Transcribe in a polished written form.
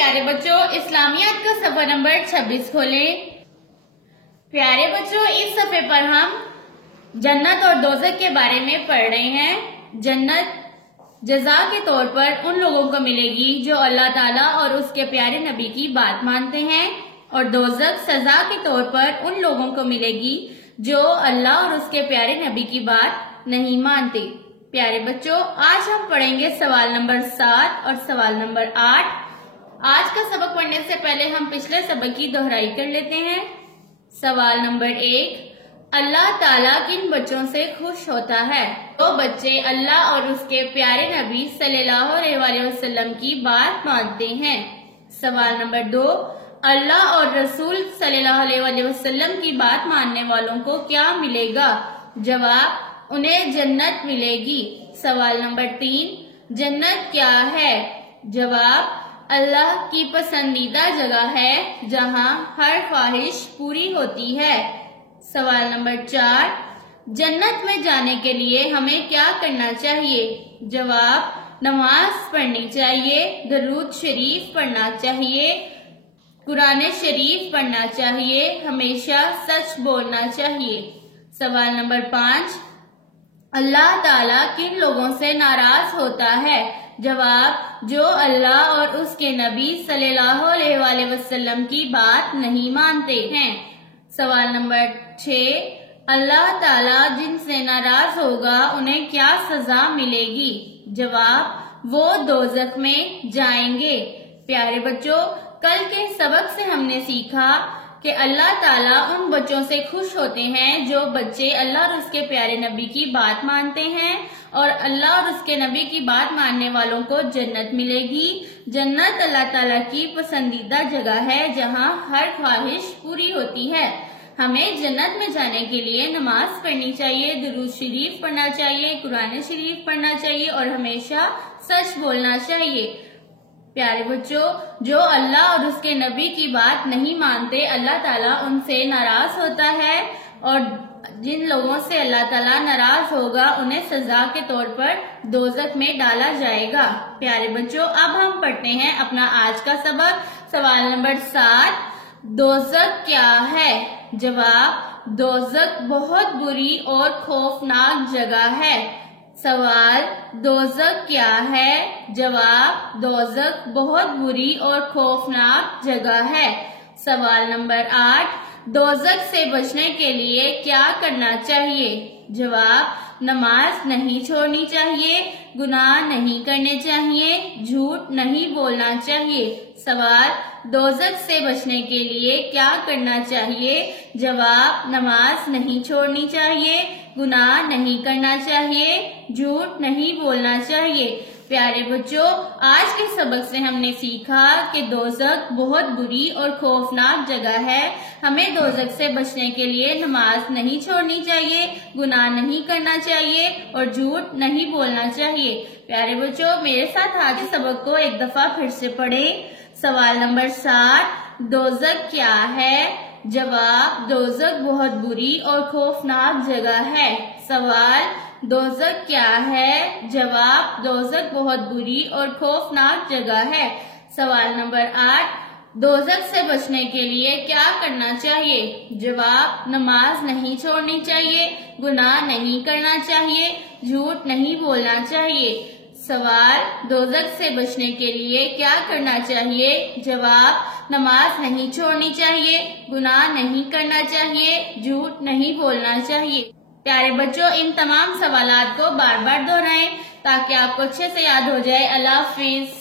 پیارے بچوں اسلامیات کا صفحہ نمبر 26 کھولیں۔ پیارے بچوں اس صفحے پر ہم جنت اور دوزخ کے بارے میں پڑھ رہے ہیں۔ جنت جزا کے طور پر ان لوگوں کو ملے گی جو اللہ تعالیٰ اور اس کے پیارے نبی کی بات مانتے ہیں، اور دوزخ سزا کے طور پر ان لوگوں کو ملے گی جو اللہ اور اس کے پیارے نبی کی بات نہیں مانتے۔ پیارے بچوں آج ہم پڑھیں گے سوال نمبر 7 اور سوال نمبر 8۔ آج کا سبق پڑھنے سے پہلے ہم پچھلے سبق کی دہرائی کر لیتے ہیں۔ سوال نمبر 1، اللہ تعالیٰ کن بچوں سے خوش ہوتا ہے؟ وہ بچے اللہ اور اس کے پیارے نبی صلی اللہ علیہ وسلم کی بات مانتے ہیں۔ سوال نمبر 2، اللہ اور رسول صلی اللہ علیہ وسلم کی بات ماننے والوں کو کیا ملے گا؟ جواب، انہیں جنت ملے گی۔ سوال نمبر 3، جنت کیا ہے؟ جواب، اللہ کی پسندیدہ جگہ ہے جہاں ہر خواہش پوری ہوتی ہے۔ سوال نمبر 4، جنت میں جانے کے لیے ہمیں کیا کرنا چاہیے؟ جواب، نماز پڑھنی چاہیے، درود شریف پڑھنا چاہیے، قرآن شریف پڑھنا چاہیے، ہمیشہ سچ بولنا چاہیے۔ سوال نمبر 5، اللہ تعالیٰ کن لوگوں سے ناراض ہوتا ہے؟ جواب، جو اللہ اور اس کے نبی صلی اللہ علیہ وسلم کی بات نہیں مانتے ہیں۔ سوال نمبر 6، اللہ تعالیٰ جن سے ناراض ہوگا انہیں کیا سزا ملے گی؟ جواب، وہ دوزخ میں جائیں گے۔ پیارے بچوں کل کے سبق سے ہم نے سیکھا کہ اللہ تعالیٰ ان بچوں سے خوش ہوتے ہیں جو بچے اللہ اور اس کے پیارے نبی کی بات مانتے ہیں، اور اللہ اور اس کے نبی کی بات ماننے والوں کو جنت ملے گی۔ جنت اللہ تعالیٰ کی پسندیدہ جگہ ہے جہاں ہر خواہش پوری ہوتی ہے۔ ہمیں جنت میں جانے کے لیے نماز پڑھنی چاہیے، درود شریف پڑھنا چاہیے، قرآن شریف پڑھنا چاہیے اور ہمیشہ سچ بولنا چاہیے۔ پیارے بچوں جو اللہ اور اس کے نبی کی بات نہیں مانتے اللہ تعالیٰ ان سے ناراض ہوتا ہے، اور جن لوگوں سے اللہ تعالیٰ ناراض ہوگا انہیں سزا کے طور پر دوزخ میں ڈالا جائے گا۔ پیارے بچوں اب ہم پڑھتے ہیں اپنا آج کا سبق۔ سوال نمبر 7، دوزخ کیا ہے؟ جواب، دوزخ بہت بری اور خوفناک جگہ ہے۔ سوال، دوزخ کیا ہے؟ جواب، دوزخ بہت بری اور خوفناک جگہ ہے۔ سوال نمبر 8، دوزخ سے بچنے کے لیے کیا کرنا چاہیے؟ جواب، نماز نہیں چھوڑنی چاہیے، گناہ نہیں کرنے چاہیے، جھوٹ نہیں بولنا چاہیے۔ سوال، دوزخ سے بچنے کے لیے کیا کرنا چاہیے؟ جواب، نماز نہیں چھوڑنی چاہیے، گناہ نہیں کرنا چاہیے، جھوٹ نہیں بولنا چاہیے۔ پیارے بچوں آج کے سبق سے ہم نے سیکھا کہ دوزخ بہت بری اور خوفناک جگہ ہے۔ ہمیں دوزخ سے بچنے کے لیے نماز نہیں چھوڑنی چاہیے، گناہ نہیں کرنا چاہیے اور جھوٹ نہیں بولنا چاہیے۔ پیارے بچوں میرے ساتھ آج کے سبق کو ایک دفعہ پھر سے پڑھیں۔ سوال نمبر 7، دوزخ کیا ہے؟ جواب، دوزخ بہت بری اور خوفناک جگہ ہے۔ سوال، دوزخ کیا ہے؟ جواب، دوزخ بہت بری اور خوفناک جگہ ہے۔ سوال نمبر 8، دوزخ سے بچنے کے لیے کیا کرنا چاہیے؟ جواب، نماز نہیں چھوڑنی چاہیے، گناہ نہیں کرنا چاہیے، جھوٹ نہیں بولنا چاہیے۔ سوال، دوزخ سے بچنے کے لیے کیا کرنا چاہیے؟ جواب، نماز نہیں چھوڑنی چاہیے، گناہ نہیں کرنا چاہیے، جھوٹ نہیں بولنا چاہیے۔ پیارے بچوں ان تمام سوالات کو بار بار دہرائیں تاکہ آپ کو اچھے سے یاد ہو جائے۔ اللہ حافظ۔